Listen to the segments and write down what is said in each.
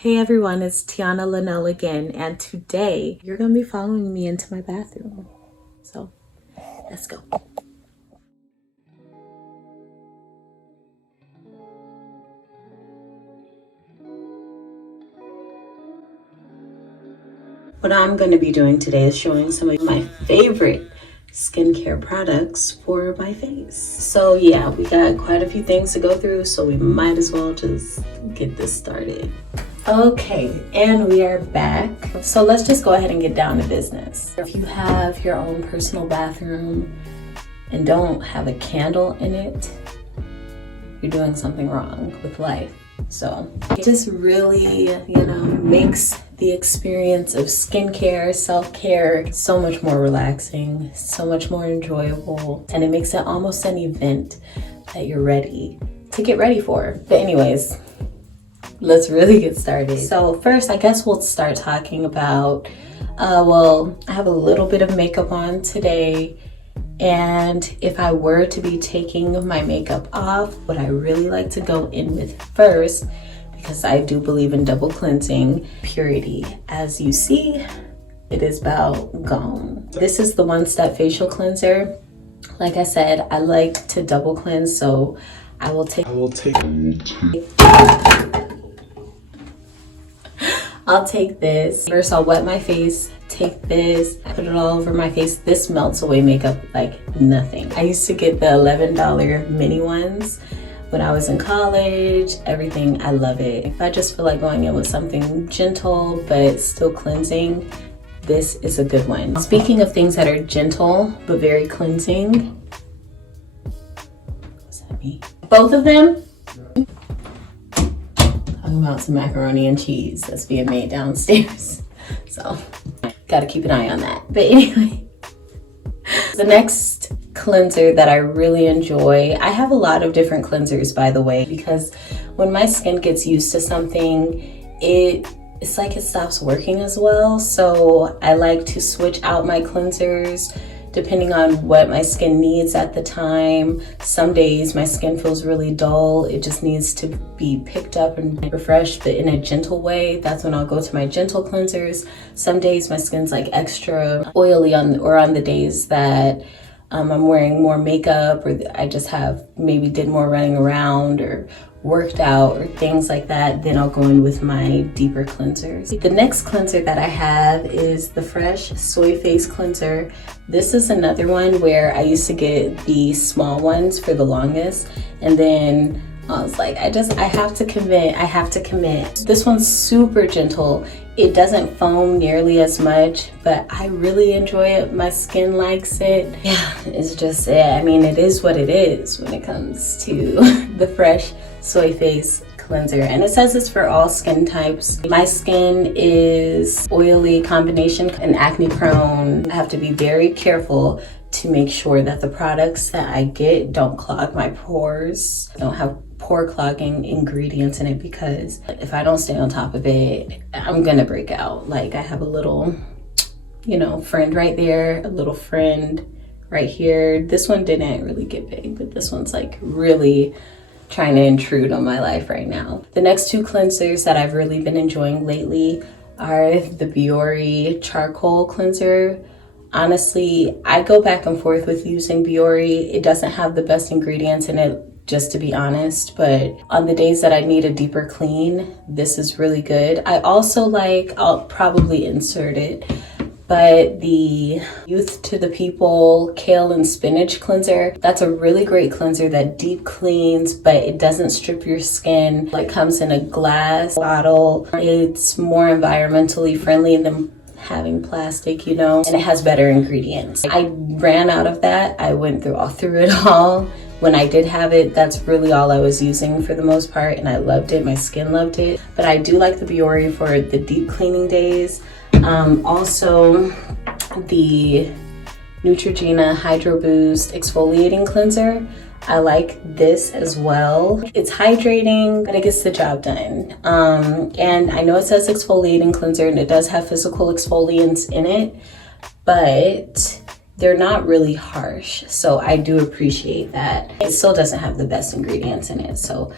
Hey everyone, it's Tyaunna LeNella again, and today you're gonna be following me into my bathroom. So let's go. What I'm gonna be doing today is showing some of my favorite skincare products for my face. So yeah, we got quite a few things to go through, so we might as well just get this started. Okay, and we are back. So let's just go ahead and get down to business. If you have your own personal bathroom and don't have a candle in it, you're doing something wrong with life. So it just really, makes the experience of skincare, self-care so much more relaxing, so much more enjoyable, and it makes it almost an event that you're ready to get ready for. But anyways, let's really get started. So first, I guess we'll start talking about, I have a little bit of makeup on today. And if I were to be taking my makeup off, what I really like to go in with first, because I do believe in double cleansing, purity. As you see, it is about gone. This is the One-Step Facial Cleanser. Like I said, I like to double cleanse, so I'll take this. First, I'll wet my face, take this, put it all over my face. This melts away makeup like nothing. I used to get the $11 mini ones when I was in college, everything. I love it. If I just feel like going in with something gentle but still cleansing, this is a good one. Speaking of things that are gentle but very cleansing, what's that mean? Both of them. About some macaroni and cheese that's being made downstairs, so gotta keep an eye on that. But anyway, the next cleanser that I really enjoy, I have a lot of different cleansers, by the way, because when my skin gets used to something, it's like it stops working as well. So I like to switch out my cleansers depending on what my skin needs at the time. Some days my skin feels really dull. It just needs to be picked up and refreshed, but in a gentle way. That's when I'll go to my gentle cleansers. Some days my skin's like extra oily on the days that I'm wearing more makeup, or I just have maybe did more running around or worked out or things like that, then I'll go in with my deeper cleansers. The next cleanser that I have is the Fresh Soy Face Cleanser. This is another one where I used to get the small ones for the longest, and then I was like, I have to commit. This one's super gentle. It doesn't foam nearly as much, but I really enjoy it. My skin likes it. Yeah, it's just, I mean, it is what it is when it comes to the Fresh Soy Face Cleanser. And it says it's for all skin types. My skin is oily combination and acne prone. I have to be very careful to make sure that the products that I get don't clog my pores, don't have pore clogging ingredients in it, because if I don't stay on top of it, I'm gonna break out. Like, I have a little, friend right there, a little friend right here. This one didn't really get big, but this one's like really trying to intrude on my life right now. The next two cleansers that I've really been enjoying lately are the Biore Charcoal Cleanser. Honestly, I go back and forth with using Biore. It doesn't have the best ingredients in it, just to be honest, but on the days that I need a deeper clean, this is really good. I also like, I'll probably insert it, but the Youth to the People Kale and Spinach Cleanser, that's a really great cleanser that deep cleans, but it doesn't strip your skin. It comes in a glass bottle. It's more environmentally friendly than having plastic, and it has better ingredients. I ran out of that. I went through it all. When I did have it, that's really all I was using for the most part, and I loved it. My skin loved it. But I do like the Biore for the deep cleaning days. Also, the Neutrogena Hydro Boost Exfoliating Cleanser. I like this as well. It's hydrating, but it gets the job done. And I know it says exfoliating cleanser, and it does have physical exfoliants in it, but they're not really harsh. So I do appreciate that. It still doesn't have the best ingredients in it, so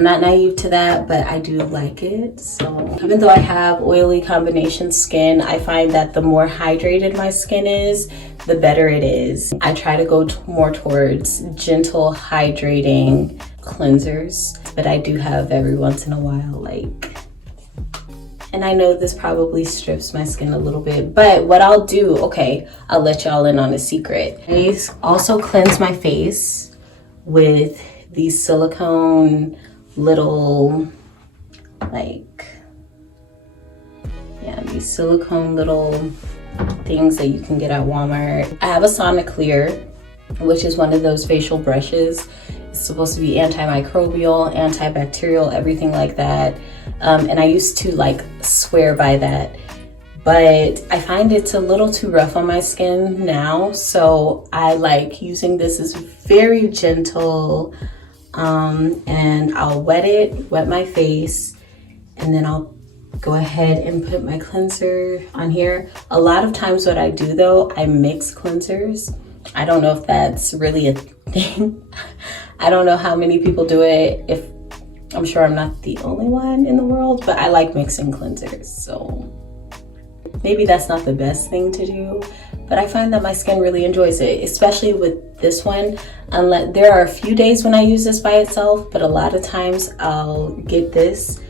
I'm not naive to that, but I do like it. So even though I have oily combination skin, I find that the more hydrated my skin is, the better it is. I try to go more towards gentle hydrating cleansers, but I do have every once in a while, like, and I know this probably strips my skin a little bit, but what I'll do, okay, I'll let y'all in on a secret. I also cleanse my face with these silicone little, like, yeah, these silicone little things that you can get at Walmart. I have a Sonic Clear, which is one of those facial brushes. It's supposed to be antimicrobial, antibacterial, everything like that. And I used to like swear by that, but I find it's a little too rough on my skin now. So I like using this as very gentle, and I'll wet my face, and then I'll go ahead and put my cleanser on here. A lot of times what I do though, I mix cleansers. I don't know if that's really a thing. I don't know how many people do it. I'm sure I'm not the only one in the world, but I like mixing cleansers. So maybe that's not the best thing to do, but I find that my skin really enjoys it, especially with this one. Unless there are a few days when I use this by itself, but a lot of times I'll get this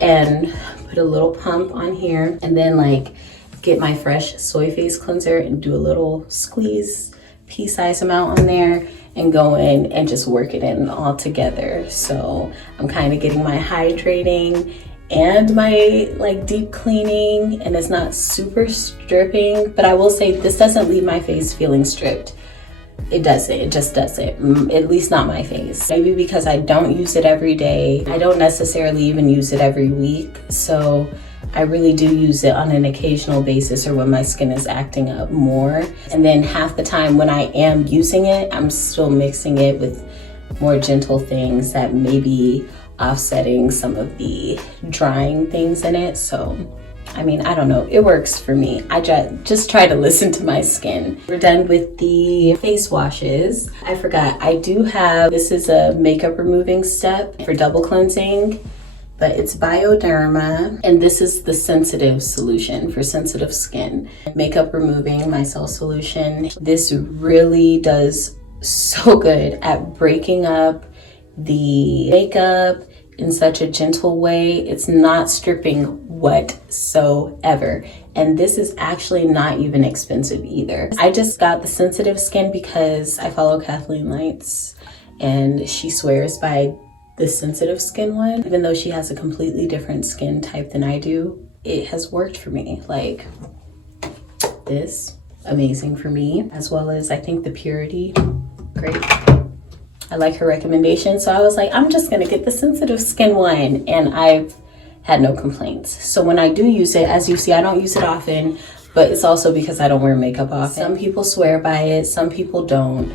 and put a little pump on here, and then like get my fresh soy face cleanser and do a little squeeze pea-sized amount on there and go in and just work it in all together. So I'm kind of getting my hydrating and my like deep cleaning, and it's not super stripping, but I will say this doesn't leave my face feeling stripped. It doesn't, it just doesn't, at least not my face. Maybe because I don't use it every day. I don't necessarily even use it every week. So I really do use it on an occasional basis or when my skin is acting up more. And then half the time when I am using it, I'm still mixing it with more gentle things that may be offsetting some of the drying things in it. So I mean, I don't know, it works for me. I just try to listen to my skin. We're done with the face washes. I forgot, I do have, this is a makeup removing step for double cleansing, but it's Bioderma, and this is the sensitive solution for sensitive skin. Makeup removing micelle solution. This really does so good at breaking up the makeup in such a gentle way. It's not stripping whatsoever. And this is actually not even expensive either. I just got the sensitive skin because I follow Kathleen Lights and she swears by the sensitive skin one. Even though she has a completely different skin type than I do, it has worked for me. Like this, amazing for me, as well as I think the Purity, great. I like her recommendation, so I was like, I'm just gonna get the sensitive skin one, and I've had no complaints. So when I do use it, as you see, I don't use it often, but it's also because I don't wear makeup often. Some people swear by it, some people don't.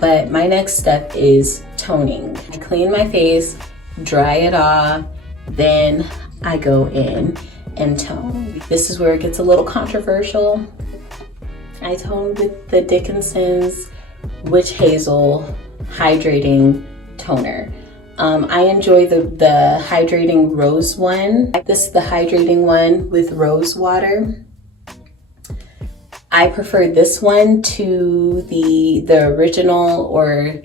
But my next step is toning. I clean my face, dry it off, then I go in and tone. This is where it gets a little controversial. I tone with the Dickinson's Witch Hazel Hydrating Toner. I enjoy the hydrating rose one. This is the hydrating one with rose water. I prefer this one to the original, or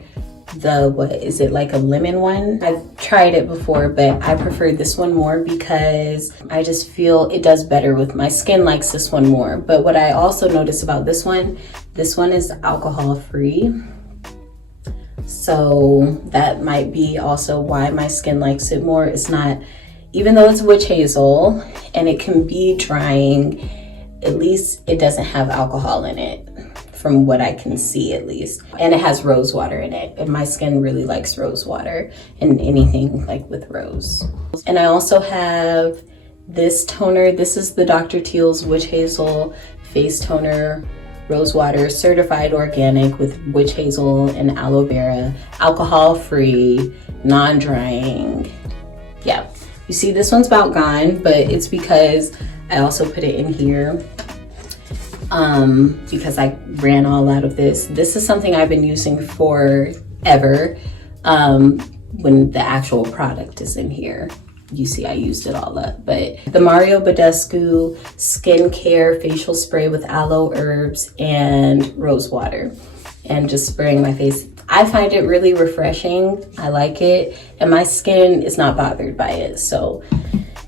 the, what is it, like a lemon one? I've tried it before, but I prefer this one more because I just feel it does better with my skin, likes this one more. But what I also notice about this one is alcohol free. So that might be also why my skin likes it more. It's not, even though it's witch hazel and it can be drying, at least it doesn't have alcohol in it, from what I can see at least. And it has rose water in it, and my skin really likes rose water and anything like with rose. And I also have this toner. This is the Dr. Teal's Witch Hazel Face Toner, rose water, certified organic with witch hazel and aloe vera, alcohol free, non-drying. Yeah, you see this one's about gone, but it's because I also put it in here because I ran all out of this. This is something I've been using forever, when the actual product is in here. You see I used it all up. But the Mario Badescu skincare facial spray with aloe herbs and rose water, and just spraying my face. I find it really refreshing. I like it, and my skin is not bothered by it. So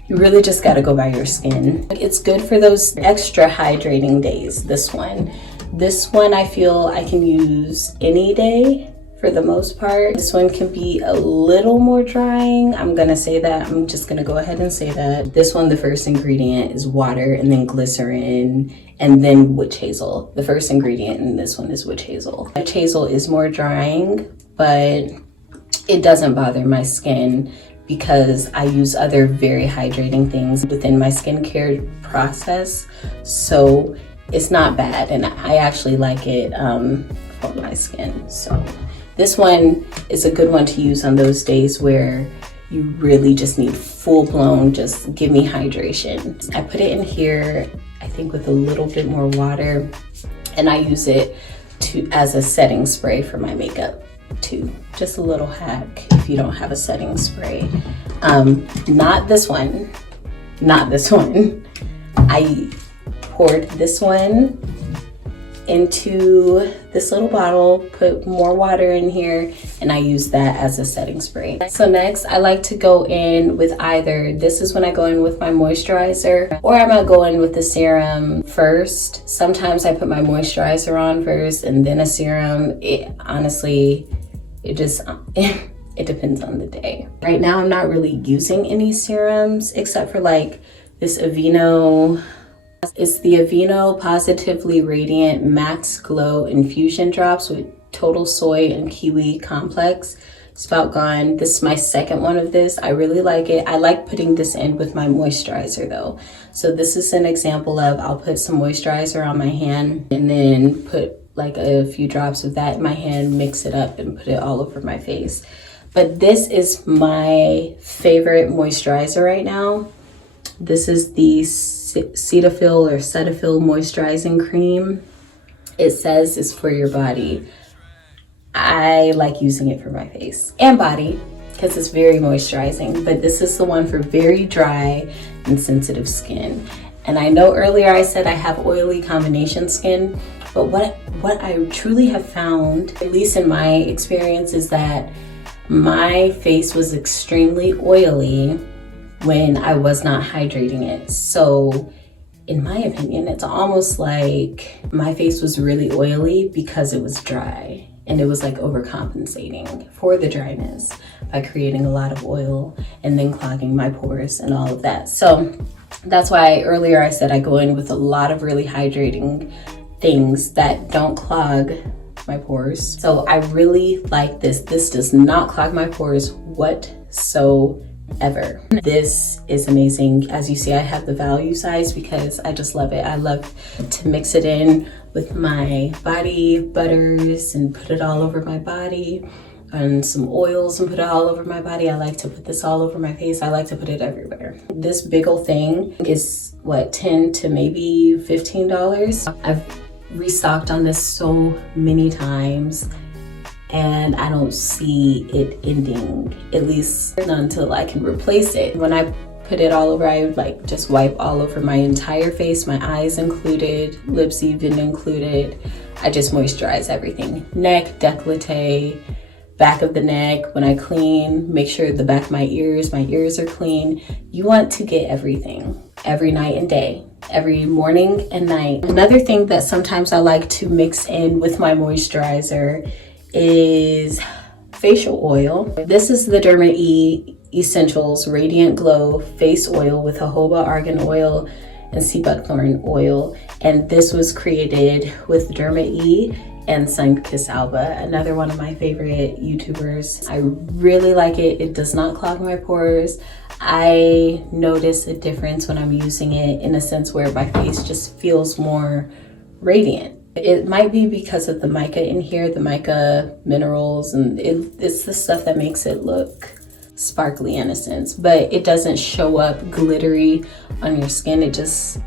you really just gotta go by your skin. It's good for those extra hydrating days, this one. This one I feel I can use any day for the most part. This one can be a little more drying. I'm gonna say that, I'm just gonna go ahead and say that. This one, the first ingredient is water and then glycerin and then witch hazel. The first ingredient in this one is witch hazel. Witch hazel is more drying, but it doesn't bother my skin because I use other very hydrating things within my skincare process. So it's not bad, and I actually like it for my skin. So this one is a good one to use on those days where you really just need full-blown, just give me hydration. I put it in here, I think with a little bit more water, and I use it as a setting spray for my makeup too. Just a little hack if you don't have a setting spray. Not this one, not this one. I poured this one into this little bottle, put more water in here, and I use that as a setting spray. So next, I like to go in with either, this is when I go in with my moisturizer, or I might go in with the serum first. Sometimes I put my moisturizer on first and then a serum. Honestly, it just, it depends on the day. Right now, I'm not really using any serums except for like this Aveeno. It's the Aveeno Positively Radiant Max Glow Infusion Drops with Total Soy and Kiwi Complex. It's about gone. This is my second one of this. I really like it. I like putting this in with my moisturizer though. So this is an example of, I'll put some moisturizer on my hand and then put like a few drops of that in my hand, mix it up and put it all over my face. But this is my favorite moisturizer right now. This is the Cetaphil or Cetaphil moisturizing cream. It says it's for your body. I like using it for my face and body because it's very moisturizing, but this is the one for very dry and sensitive skin. And I know earlier I said I have oily combination skin, but what I truly have found, at least in my experience, is that my face was extremely oily when I was not hydrating it. So in my opinion, it's almost like my face was really oily because it was dry, and it was like overcompensating for the dryness by creating a lot of oil and then clogging my pores and all of that. So that's why earlier I said I go in with a lot of really hydrating things that don't clog my pores. So I really like this. This does not clog my pores whatsoever. This is amazing. As you see, I have the value size because I just love it. I love to mix it in with my body butters and put it all over my body, and some oils and put it all over my body. I like to put this all over my face. I like to put it everywhere. This big ol' thing is what, $10 to maybe $15. I've restocked on this so many times and I don't see it ending, at least not until I can replace it. When I put it all over, I would like just wipe all over my entire face, my eyes included, lips even included. I just moisturize everything. Neck, décolleté, back of the neck. When I clean, make sure the back of my ears are clean. You want to get everything every night and day, every morning and night. Another thing that sometimes I like to mix in with my moisturizer is facial oil. This is the Derma E Essentials Radiant Glow Face Oil with jojoba argan oil and sea buckthorn oil. And this was created with Derma E and Sunkissed Alba, another one of my favorite YouTubers. I really like it. It does not clog my pores. I notice a difference when I'm using it in a sense where my face just feels more radiant. It might be because of the mica in here, the mica minerals, and it's the stuff that makes it look sparkly in a sense, but it doesn't show up glittery on your skin. It's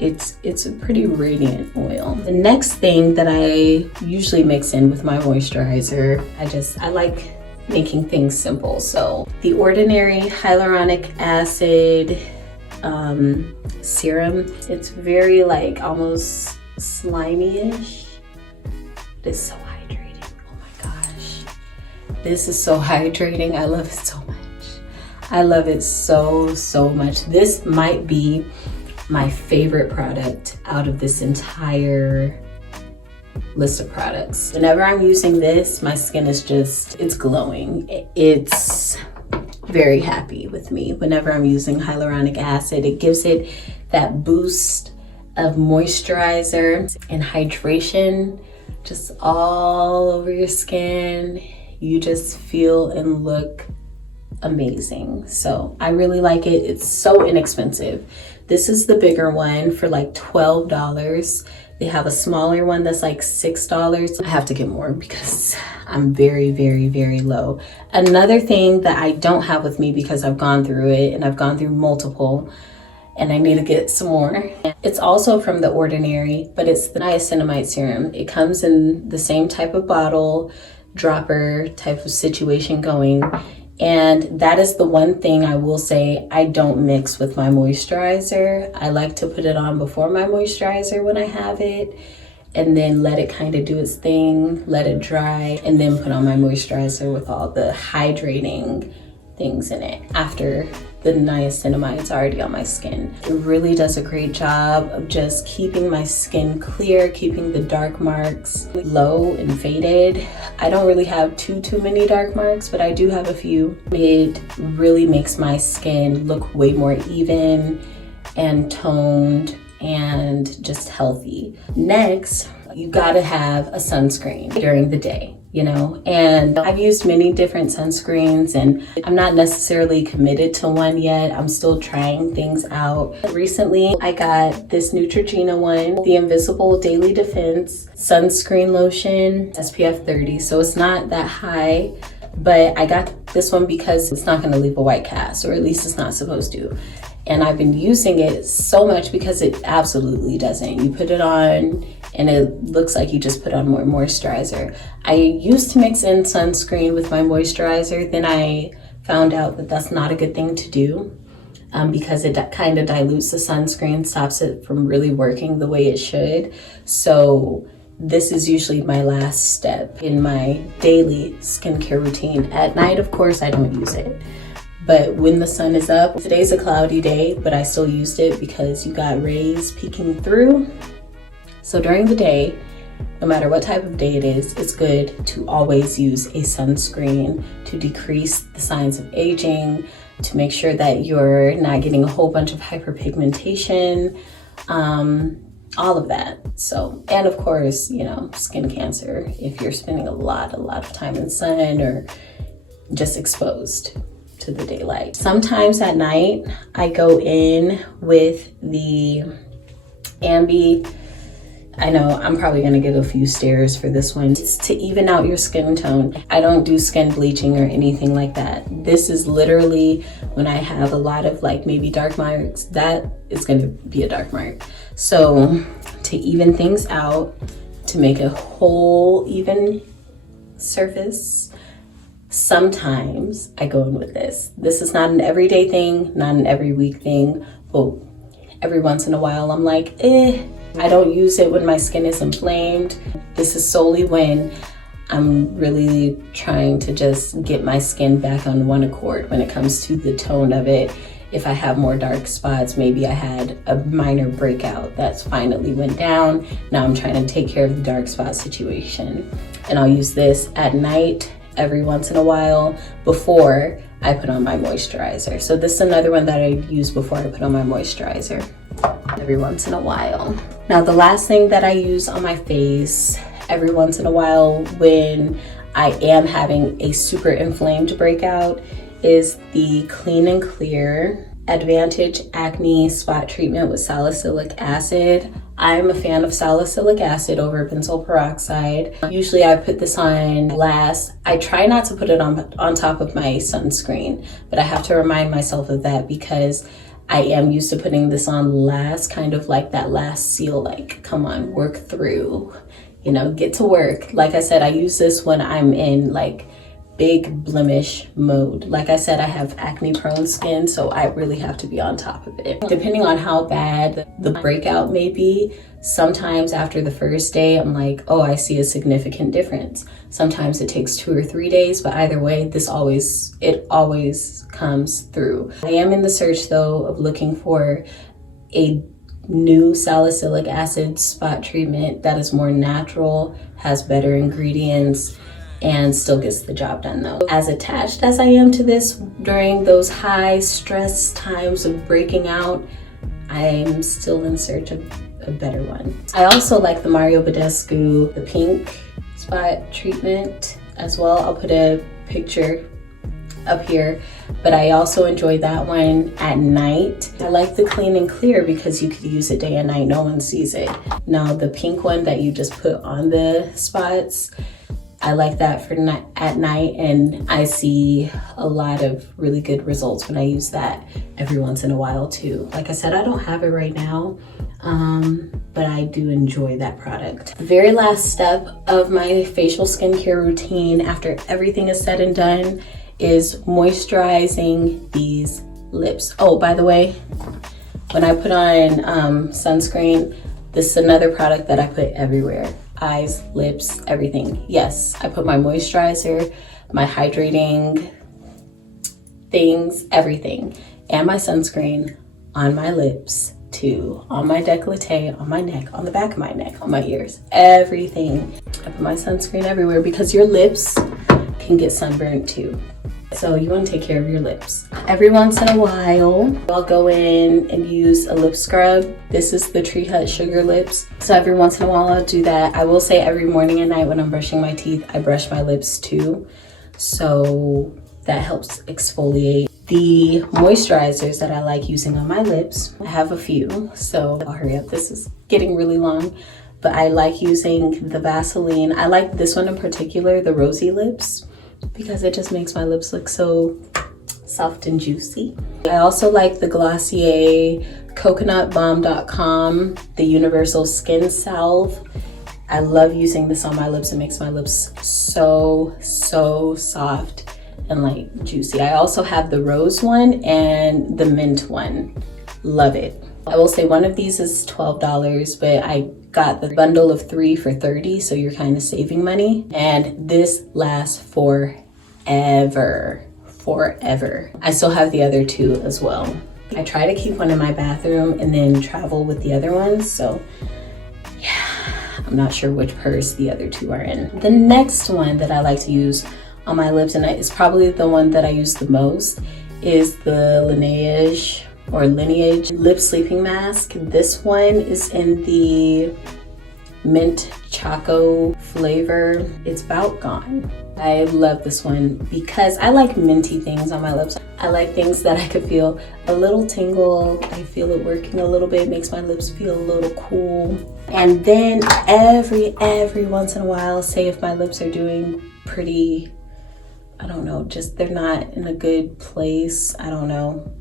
a pretty radiant oil. The next thing that I usually mix in with my moisturizer, I like making things simple. So the Ordinary Hyaluronic Acid serum, it's very like almost slimy-ish. It's so hydrating. Oh my gosh, this is so hydrating. I love it so much. I love it so much. This might be my favorite product out of this entire list of products. Whenever I'm using this, my skin is just, it's glowing. It's very happy with me. Whenever I'm using hyaluronic acid, it gives it that boost of moisturizer and hydration just all over your skin. You just feel and look amazing. So I really like it. It's so inexpensive. This is the bigger one for like $12. They have a smaller one that's like $6. I have to get more because I'm very low. Another thing that I don't have with me because I've gone through it and I've gone through multiple and I need to get some more. It's also from The Ordinary, but it's the niacinamide serum. It comes in the same type of bottle, dropper type of situation going. And that is the one thing I will say I don't mix with my moisturizer. I like to put it on before my moisturizer when I have it, and then let it kind of do its thing, let it dry, and then put on my moisturizer with all the hydrating things in it after the niacinamide's already on my skin. It really does a great job of just keeping my skin clear, keeping the dark marks low and faded. I don't really have too many dark marks, but I do have a few. It really makes my skin look way more even and toned and just healthy. Next, you gotta have a sunscreen during the day, you know? And I've used many different sunscreens and I'm not necessarily committed to one yet. I'm still trying things out. Recently, I got this Neutrogena one, the Invisible Daily Defense Sunscreen Lotion, SPF 30. So it's not that high, but I got this one because it's not gonna leave a white cast, or at least it's not supposed to. And I've been using it so much because it absolutely doesn't. You put it on and it looks like you just put on more moisturizer. I used to mix in sunscreen with my moisturizer. Then I found out that that's not a good thing to do because it kind of dilutes the sunscreen, stops it from really working the way it should. So this is usually my last step in my daily skincare routine. At night, of course, I don't use it. But when the sun is up, today's a cloudy day, but I still used it because you got rays peeking through. So during the day, no matter what type of day it is, it's good to always use a sunscreen to decrease the signs of aging, to make sure that you're not getting a whole bunch of hyperpigmentation, all of that. So, and of course, you know, skin cancer, if you're spending a lot of time in the sun or just exposed to the daylight. Sometimes at night, I go in with the Ambi. I know I'm probably gonna get a few stares for this one. It's to even out your skin tone. I don't do skin bleaching or anything like that. This is literally when I have a lot of like maybe dark marks, that is gonna be a dark mark. So to even things out, to make a whole even surface, sometimes I go in with this. This is not an everyday thing, not an every week thing, but every once in a while I'm like, I don't use it when my skin is inflamed. This is solely when I'm really trying to just get my skin back on one accord when it comes to the tone of it. If I have more dark spots, maybe I had a minor breakout that's finally went down. Now I'm trying to take care of the dark spot situation. And I'll use this at night every once in a while before I put on my moisturizer. So this is another one that I use before I put on my moisturizer every once in a while. Now the last thing that I use on my face every once in a while when I am having a super inflamed breakout is the Clean and Clear Advantage Acne Spot Treatment with Salicylic Acid. I'm a fan of salicylic acid over benzoyl peroxide. Usually I put this on last. I try not to put it on top of my sunscreen, but I have to remind myself of that because I am used to putting this on last, kind of like that last seal, like, come on, work through, you know, get to work. Like I said, I use this when I'm in like big blemish mode. Like I said, I have acne prone skin, so I really have to be on top of it. Depending on how bad the breakout may be, sometimes after the first day, I'm like, oh, I see a significant difference. Sometimes it takes 2 or 3 days, but either way, it always comes through. I am in the search though of looking for a new salicylic acid spot treatment that is more natural, has better ingredients, and still gets the job done though. As attached as I am to this during those high stress times of breaking out, I'm still in search of a better one. I also like the Mario Badescu, the pink spot treatment as well. I'll put a picture up here, but I also enjoy that one at night. I like the clean and clear because you could use it day and night, no one sees it. Now the pink one that you just put on the spots, I like that for at night, and I see a lot of really good results when I use that every once in a while too. Like I said, I don't have it right now, but I do enjoy that product. The very last step of my facial skincare routine after everything is said and done is moisturizing these lips. Oh, by the way, when I put on sunscreen, this is another product that I put everywhere. Eyes, lips, everything. Yes, I put my moisturizer, my hydrating things, everything, and my sunscreen on my lips too, on my décolleté, on my neck, on the back of my neck, on my ears, everything. I put my sunscreen everywhere because your lips can get sunburned too. So you want to take care of your lips. Every once in a while, I'll go in and use a lip scrub. This is the Tree Hut Sugar Lips. So every once in a while I'll do that. I will say every morning and night when I'm brushing my teeth, I brush my lips too. So that helps exfoliate. The moisturizers that I like using on my lips, I have a few, so I'll hurry up. This is getting really long, but I like using the Vaseline. I like this one in particular, the Rosy Lips, because it just makes my lips look so soft and juicy. I also like the Glossier coconutbalm.com, the Universal Skin Salve. I love using this on my lips. It makes my lips so soft and like juicy. I also have the rose one and the mint one. Love it. I will say one of these is $12, but I got the bundle of 3 for $30, so you're kind of saving money. And this lasts forever. I still have the other 2 as well. I try to keep one in my bathroom and then travel with the other ones, so yeah, I'm not sure which purse the other 2 are in. The next one that I like to use on my lips, and it's probably the one that I use the most, is the Lineage Lip Sleeping Mask. This one is in the mint choco flavor. It's about gone. I love this one because I like minty things on my lips. I like things that I could feel a little tingle. I feel it working a little bit, makes my lips feel a little cool. And then every once in a while, say if my lips are doing pretty, I don't know, just they're not in a good place, I don't know.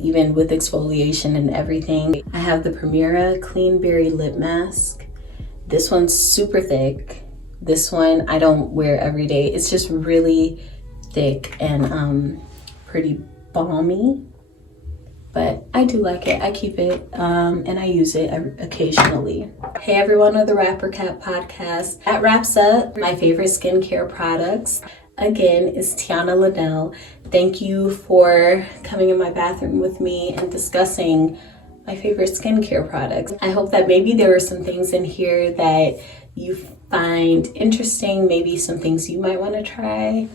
Even with exfoliation and everything. I have the Primera Clean Berry Lip Mask. This one's super thick. This one I don't wear every day. It's just really thick and pretty balmy, but I do like it. I keep it and I use it occasionally. Hey everyone of the Rapper Cat podcast. That wraps up my favorite skincare products. Again, it's Tyaunna LeNella. Thank you for coming in my bathroom with me and discussing my favorite skincare products. I hope that maybe there were some things in here that you find interesting, maybe some things you might want to try.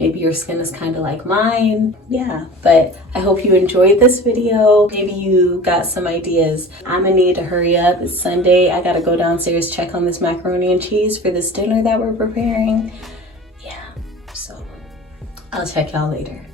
Maybe your skin is kind of like mine. Yeah, but I hope you enjoyed this video. Maybe you got some ideas. I'm gonna need to hurry up. It's Sunday. I gotta go downstairs, check on this macaroni and cheese for this dinner that we're preparing. Yeah, so I'll check y'all later.